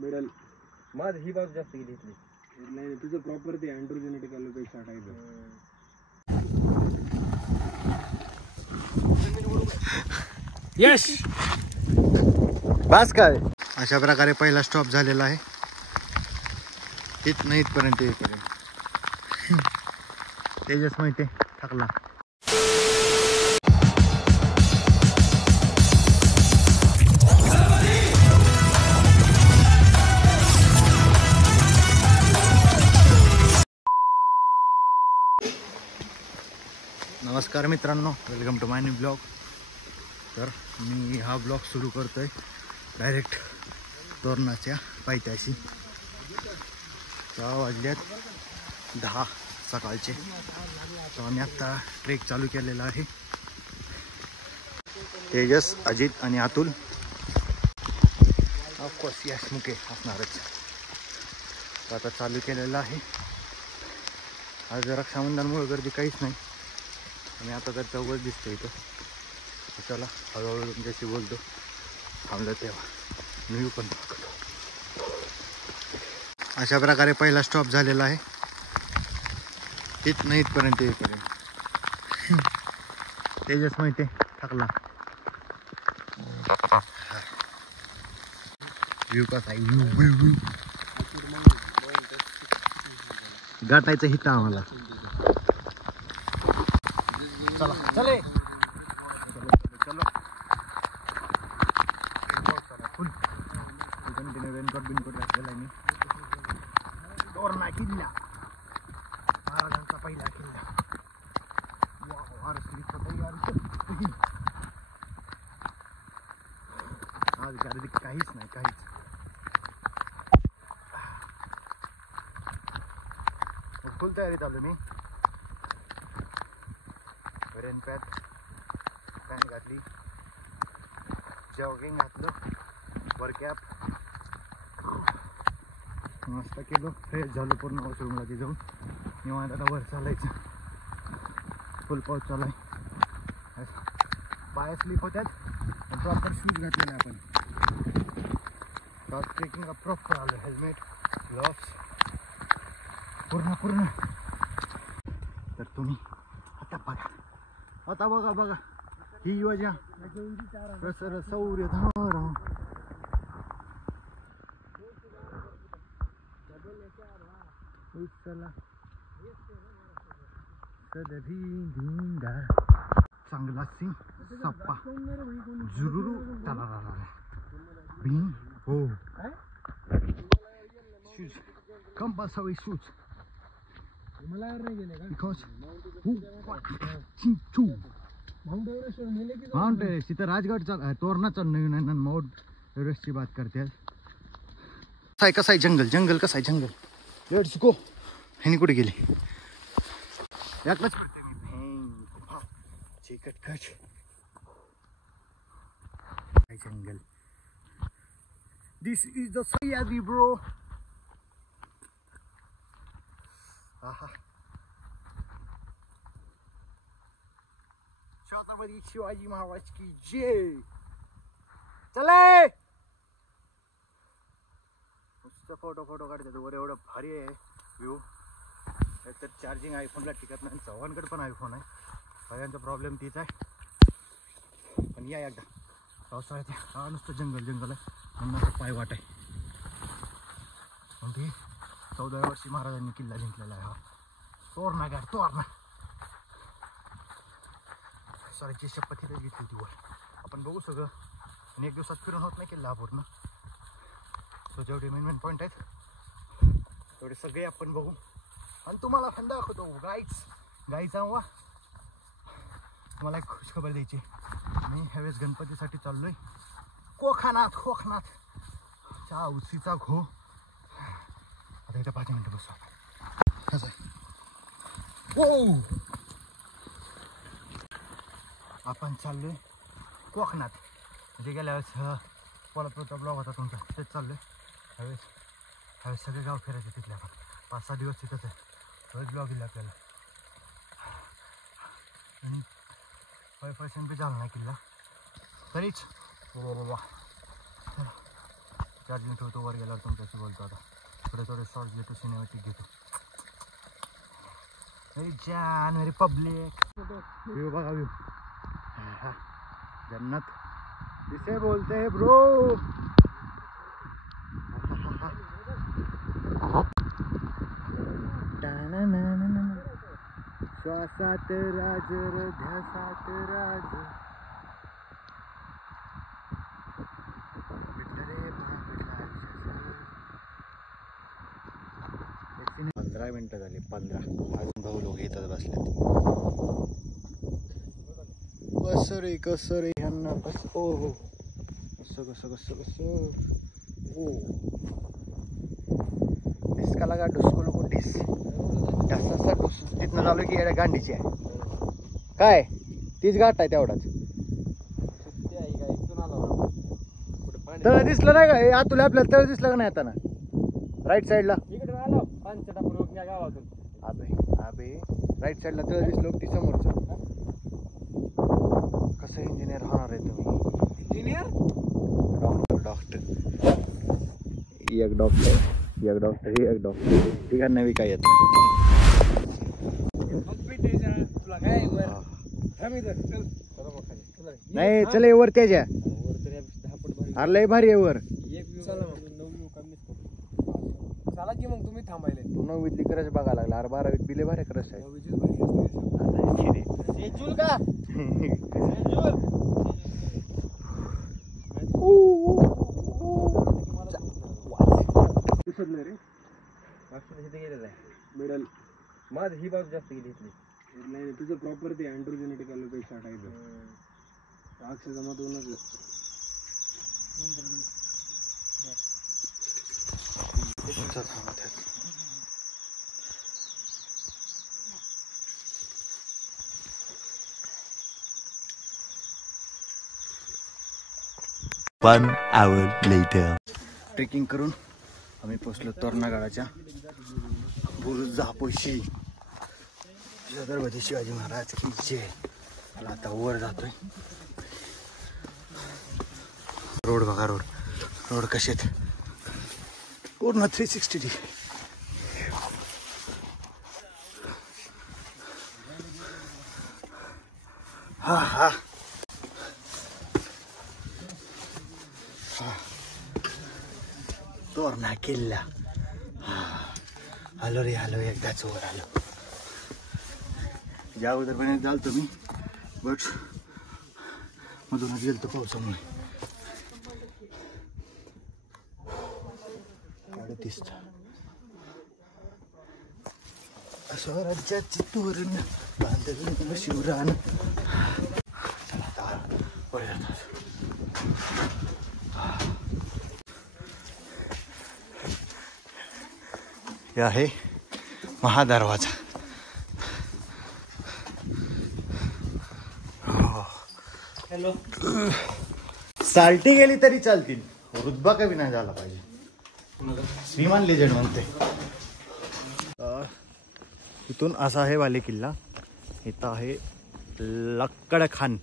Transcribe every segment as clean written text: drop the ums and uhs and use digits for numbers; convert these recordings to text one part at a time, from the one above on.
Middle माझ ही बाजू जास्त गेली इथली. नाही तुझं प्रॉपर ते अँड्रोजेनेटिक ॲलोपेक्स टाकायचं. यश बस काय. अशा प्रकारे पहिला स्टॉप झालेला आहे. इथनं इथपर्यंत येईपर्यंत तेजस माहिती थकला. नमस्कार मित्रांनो, welcome to my new blog. तर मी हा ब्लॉग सुरू करतोय डायरेक्ट तोरणाच्या पायथ्याशी. 6 वाजल्यात 10 सकाळचे. तर आम्ही आत्ता ट्रेक चालू केलेला आहे. तेजस, अजित आणि अतुल, ऑफकोर्स यश मुके असणारच. तर आता चालू केलेलं आहे. आज रक्षाबंधनमुळे गर्दी काहीच नाही. आणि आता तर चौघच दिसतो इथं. चला हळूहळू तुमच्याशी बोलतो. थांबलं तेव्हा मी पण बघतो. अशा प्रकारे पहिला स्टॉप झालेला आहे. इथनं इथपर्यंत येईपर्यंत तेजस माहिती थकला. व्ह्यू कसा आहे? व्ह्यू गाठायचं हिता आम्हाला. चला चले चलो. रेनकोट बिनकोट घातलेला आहे मी. तोरणा किल्ला, महाराजांचा पहिला किल्ला. आज गर्दी काहीच नाही, काहीच. फुल तयारी चालू मी. रेन पॅन्ट घातली, जॉगिंग घातलं, वर कॅप, नाश्ता केलो, फ्रेश झालो पूर्ण. वॉशरूमला ती जाऊन निवांत आता वर चालायचं. फुल पाऊस चालू आहे. पाय स्लिप होत्यात. प्रॉपर शूज घातलेले आपण. ट्रेकिंगला प्रॉपर आलं. हेल्मेट, ग्लोव्स पूर्ण. तर तुम्ही आता बघा ही योजना कसं सौर्य धारा. चांगला सिंग सप्पा जुरुरू बिन हो shoes compulsory shoes. Because mount Everest तिथं राजगडचा तोरणाचा नवीन आहे. माउंट एव्हरेस्टची बात करते. कसं आहे जंगल कसं आहे जंगल. Let's go. ह्यानी कुठे गेली? एकच चिकटकट जंगल. दिस इज द सह्याद्री ब्रो. आहा, छत्रपती शिवाजी महाराज की जय. चले नुसतं फोटो काढतात वर. एवढं भारी आहे व्ह्यू. तर चार्जिंग आयफोनला टिकत नाही. चव्हाणकडे पण आयफोन आहे. सगळ्यांचा प्रॉब्लेम तीच आहे. पण या एकदा पावसाळ्यात हा नुसतं जंगल आहे. म्हणून पाय वाट आहे. म्हणजे 14व्या वर्षी महाराजांनी किल्ला जिंकलेला आहे हा तोरणा. सॉरीची शपथ इथे घेतली होती वर. आपण बघू सगळं. आणि एक दिवसात फिरून होत नाही किल्ला पूर्ण. सो जेवढे मेन पॉईंट आहेत तेवढे सगळे आपण बघू. आणि तुम्हाला पण दाखवतो गाईचा वा. तुम्हाला एक खुशखबर द्यायची. मी ह्यावेळेस गणपतीसाठी चाललोय कोकणात. चहा उशीचा घो. आता इथं 5 मिनिटं बसू आपण. कसं आहे? आपण चाललोय कोकणात. म्हणजे गेल्या वेळेस कोल्हापूरचा ब्लॉग होता तुमचा, तेच चाललोय. ह्यावेळेस सगळे गाव फिरायचे तिथले. आपण 5-6 दिवस तिथंच आहे. रोज ब्लॉग येईल आपल्याला. आणि 5% बी झाला नाही किल्ला तरीच वा चार्जिंग ठेवतो वर गेल्यावर तुमच्याशी बोलतो आता थोडे थोडे शॉर्ट्स घेतो सिनेमॅटिक घेतो व्हेरी छान व्हेरी पब्लिक व्ह्यू बघा व्ह्यू जन्नत इसे बोलते हैं ब्रो श्वासात राज ध्यासात राज 15 मिनिटं झाली 15 अजून भाऊ लोक येतात बसल्यात कसं रे ह्यांना कसं ओ हो कसं ओ डिस्का लागा डुसको नको डिस ढासा डुस तिथनं चालू की येड्या गांडीची आहे काय तीच गाठ आहे तेवढाच तळ दिसलं नाही का आतुला आपल्याला तळ दिसलं का नाही आता ना राईट साईडला अबे राईट साईडला तळ दिसलो ती समोरचं कसं इंजिनियर होणार आहे तुम्ही इंजिनियर डॉक्टर एक डॉक्टर तिघांना बी काय येत नाही चल वर त्याच्या अरे लय भारी आहे वर चला की मग तुम्ही थांबायले तू 9वीतली करज बघायला लागला अरे 12वीत बिले भारी करस आहे का दिसत नाही रे गेलेला आहे मिडल माझ ही बाजू जास्त गेली इथली नाही तुझं प्रॉपर ते अँड्रोजेनेटिक ॲलोपेक्स टाकायचं अक्षय जमातूनच One hour later. ट्रेकिंग करून आम्ही पोचलो तोरणागडाच्या बुरुज जापोशी छत्रपती शिवाजी महाराज की जय. मला आता वर जातोय. रोड बघा रोड कसे आहेत पूर्ण 360 डिग्री. हा तोरणा किल्ला आलो एकदाच वर आलो. ज्या अगोदरपणे जाल तुम्ही बट मधूनच गेलतो पावसामुळे दिसत स्वराज्याची तोरण बांधलं शिवरान. वर जातात हे आहे महादरवाजा. हॅलो साल्टी गेली तरी चालतील रुतबा कमी नाही झाला पाहिजे. श्रीमान लेजंड म्हणते. इथून असा आहे वाले किल्ला. इथं आहे लक्कड खान.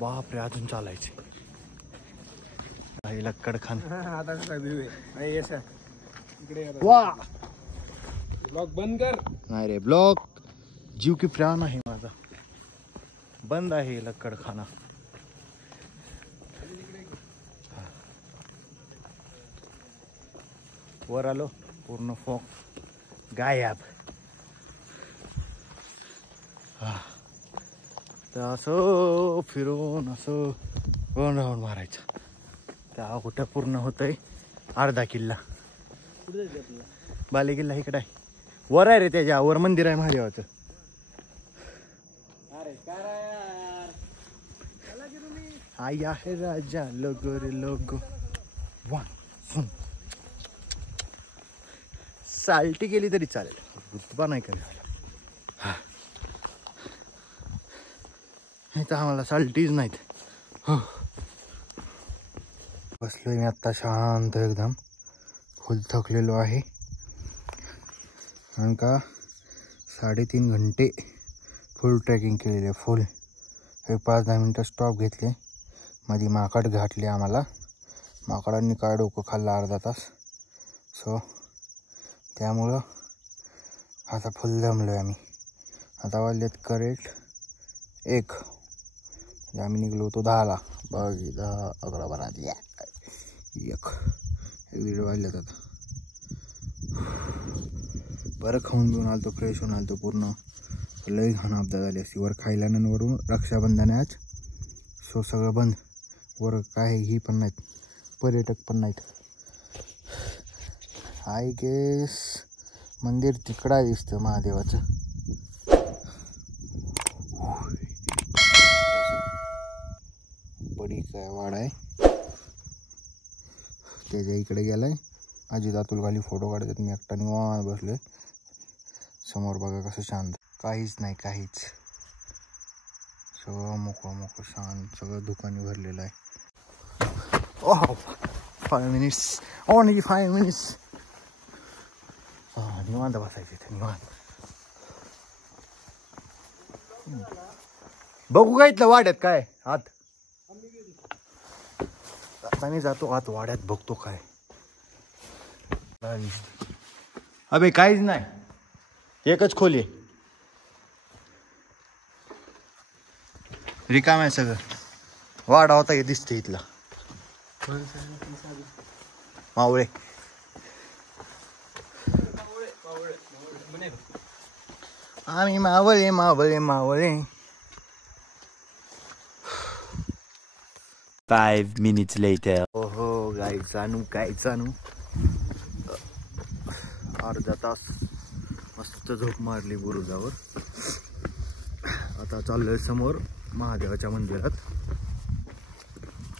बापरे अजून चालायचे आहे लक्कड खान. आता काय व्ह्यू आहे इकडे वा ब्लॉग बंद कर. नाही रे ब्लॉक जीव की प्राण आहे माझा. बंद आहे लक्कड खाना. वर आलो पूर्ण फॉग गायब. तर असं फिरून असं राऊंड मारायचं. त्या कुठं पूर्ण होतंय अर्धा किल्ला. बाले किल्ला इकडे आहे. वर आहे रे त्याच्या वर मंदिर आहे महादेवाचं. आई आहे राजा लोगो रे लोगो. वन सुन साल्टी गेली तरी चालेल रुतबा नाही कमी व्हायला. तर आम्हाला साल्टीच नाहीत. हो बसलोय मी आत्ता शांत एकदम. फुल थकलेलो आहे कारण का 3.5 घंटे फुल ट्रेकिंग केलेली आहे फुल. हे 5-10 मिनटं स्टॉप घेतले. मध्ये माकड घातले आम्हाला. माकडांनी काय डोकं खाल्लं अर्धा तास. सो त्यामुळं आता फुल दमलो आहे आम्ही. आता वाजलेत करेक्ट 1. आम्ही निघलो होतो 10ला. बघ 10, 11, 12, 1 वाजलेत आता. बरं खाऊन घेऊन आलतो, फ्रेश होऊन आलतो पूर्ण. लई घाण अपदा झाली असती. वर खायला वरून रक्षाबंधन आहे आज. सो सगळं बंद. वर काय ही पण नाहीत, पर्यटक पण नाहीत. आय गेस मंदिर तिकडा दिसतं महादेवाचं. बडी काय वाड आहे त्याच्या इकडे गेलाय. अजित अतुल खाली फोटो काढतात. मी एकटा निवांत बसलोय. समोर बघा कसं शांत, काहीच नाही काहीच. सगळं मोकळं शांत. सगळं दुकानी भरलेलं आहे. ओह 5 मिनिट्स, ओनली 5 मिनिट्स. निवांत बसायचं इथे निवांत. बघू का इथलं वाड्यात काय आत. आता मी जातो आत वाड्यात, बघतो काय. अबे काहीच नाही, एकच खोली रिकाम आहे. सगळं वाडा होता हे दिसते इथला. मावळे आम्ही मावळे मावळे मावळे. 5 minutes later. ओहो गाईच आणू अर्धा तास मस्त झोप मारली बुरुजावर. आता चाललोय समोर महादेवाच्या मंदिरात.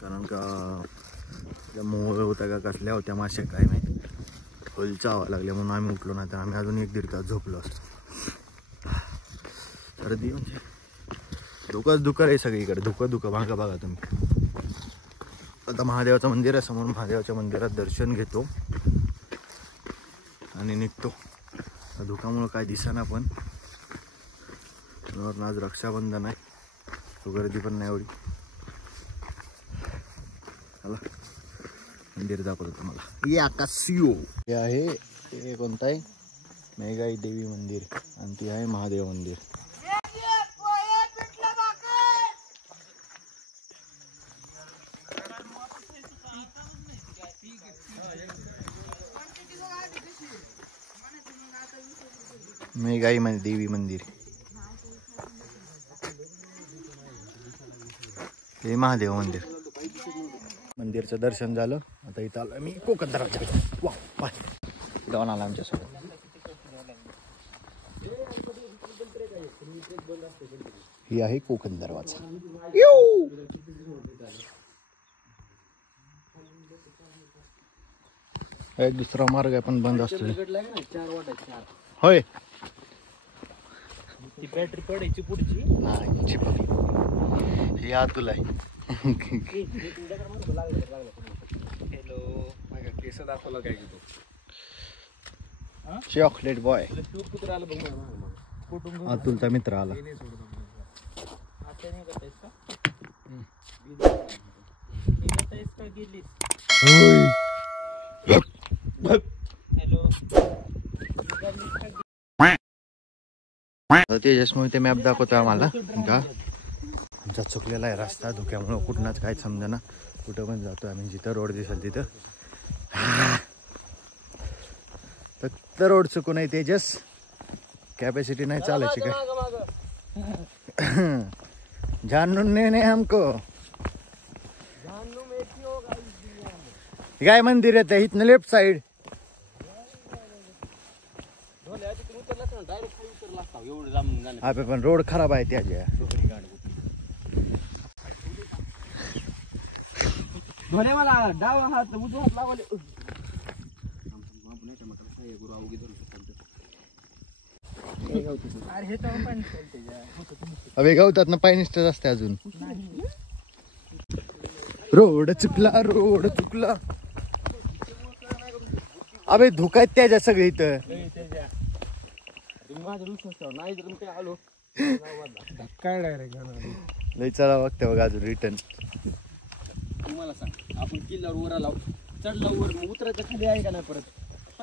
कारण का मोहळ होत्या का कसल्या होत्या माश्या काय माहिती. फुल चावा लागल्या म्हणून आम्ही उठलो नाही तर आम्ही अजून 1-1.5 तास झोपलो असतो. सर्दी म्हणजे धुकं आहे सगळीकडे. धुकं भागा बघा तुम्ही. आता महादेवाचं मंदिर आहे समोर. महादेवाच्या मंदिरात दर्शन घेतो आणि निघतो. धुकामुळं काय दिसेना पण. आज रक्षाबंधन आहे, तो गर्दी पण नाही एवढी. चला मंदिर दाखवतो तुम्हाला. या कासियो हे आहे. हे कोणतं आहे? मेघाई देवी मंदिर. आणि ती आहे महादेव मंदिर. मेघाई देवी मंदिर हे महादेव मंदिर. मंदिरचं दर्शन झालं. आता इथं आलो मी कोकण दरवाजा. वा जाऊन आला आमच्यासोबत. ही आहे कोकण दरवाजा. एक दुसरा मार्ग आहे पण बंद असतो. होय ती बॅटरी पडायची पुढची नाही चिपकली. हे आतुल आहे. हॅलो केस दाखवला काय घेतो. चॉकलेट बॉय कुत्र आलं बघ. अतुलचा मित्र आला. तेजसमुळे ते मॅप दाखवतो आम्हाला का आमचा चुकलेला आहे रस्ता. धुक्यामुळं कुठनच काय समजेना. कुठं पण जातो आम्ही. जिथं रोड दिसेल तिथं. फक्त रोड चुकून आहे तेजस. कॅपॅसिटी नाही चालायची काय. जानूने नाही हमको. काय मंदिर येत आहे इथनं लेफ्ट साइड. आपे पण रोड खराब आहे त्याच्या. मला डावा हात उजवा हात लावले. अबे गवतात ना पाय निष्ठच असते अजून. रोड चुकला. अबे धुकायत त्याच्या सगळे इथं. माझ्या विश्वास नाही जर मी काय आलो काय डायरेक्ट लय चढा बघते बघा अजून रिटर्न. तू मला सांग, आपण किल्ल्यावर वर आलो, चढला वर, मग उतरायचं खाली आहे का नाही परत?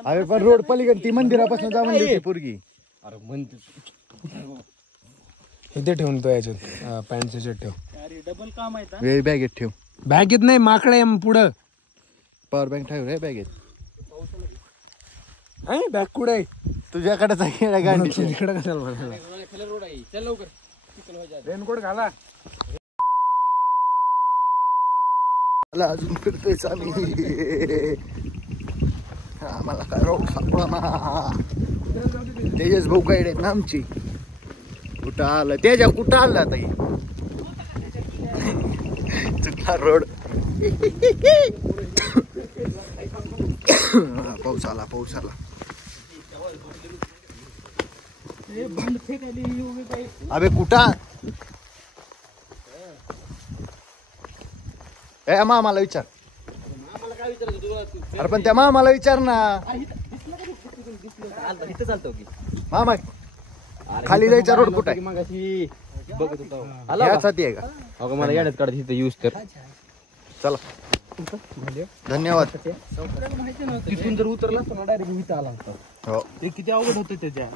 अरे पण रोड पलीकडे ती मंदिरापासून जा म्हणली ती पोरगी. अरे म्हणते इथे ठेवून तो याच्यात पॅन्टच्या याच्यात ठेव. अरे डबल काम आहे का? वेळ बॅगेत ठेव. बॅगेत नाही, माकडे आहे पुढं. पॉवर बँक ठेव रे बॅगेत. बॅग कुठे आहे? तुझ्याकडेच आहे गाडी. इकडे कशाला म्हणाला? खाली रोड आहे, चल लवकर. चिखल व्हायच्या आधी. रेनकोट घाला. मला अजून फिरतोय आम्ही. आम्हाला काय रोड सापडा ना. तेजस भाऊ काय आहेत ना आमची. कुठं आलं तेजा, कुठं आलं आता हे? चुकला रोड. पाऊस आला पाऊस आला. अबे कुठं ए मामाला विचार. काय विचारायचं तुला? अरे पण त्या मामाला विचार ना. इथं चालतो की मामा खाली जायचा रोड कुठं आहे? मगाशी बघत होतो. आला याच हाती आहे का? अगं मला याड्यात काढत इथं यूज तर. चला धन्यवाद. तिथून जर उतरला तर डायरेक्ट इथं आला होता. हो ते किती अवघड होतं त्याच्या.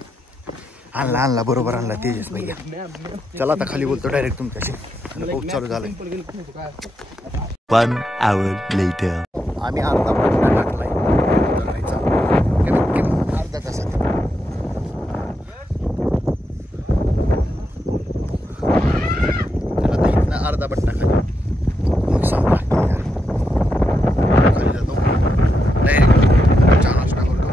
आणला आणला बरोबर आणला तेजस भैया. चला आता खाली बोलतो डायरेक्ट तुमच्याशी. पाऊस चालू झालाय. 1 hour later. आम्ही अर्धा पट्टा टाकलाय उतरायचा. कमीत अर्धा तासात. त्याला इथनं अर्धा पट्टा खाली मग संपला. खाली जातो डायरेक्ट चहा नाश्ता करतो.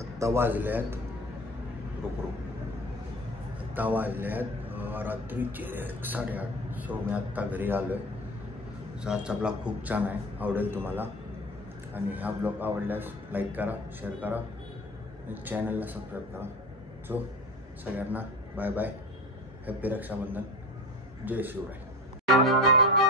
आत्ता वाजल्यात आत्ता वाजल्यात रात्रीचे 8:30. सो मी आत्ता घरी आलो आहे. आजचा ब्लॉग खूप छान आहे, आवडेल तुम्हाला. आणि हा ब्लॉग आवडल्यास लाईक करा, शेअर करा आणि चॅनलला सबस्क्राईब करा. सो सगळ्यांना बाय बाय. हॅपी रक्षाबंधन. जय शिवराय.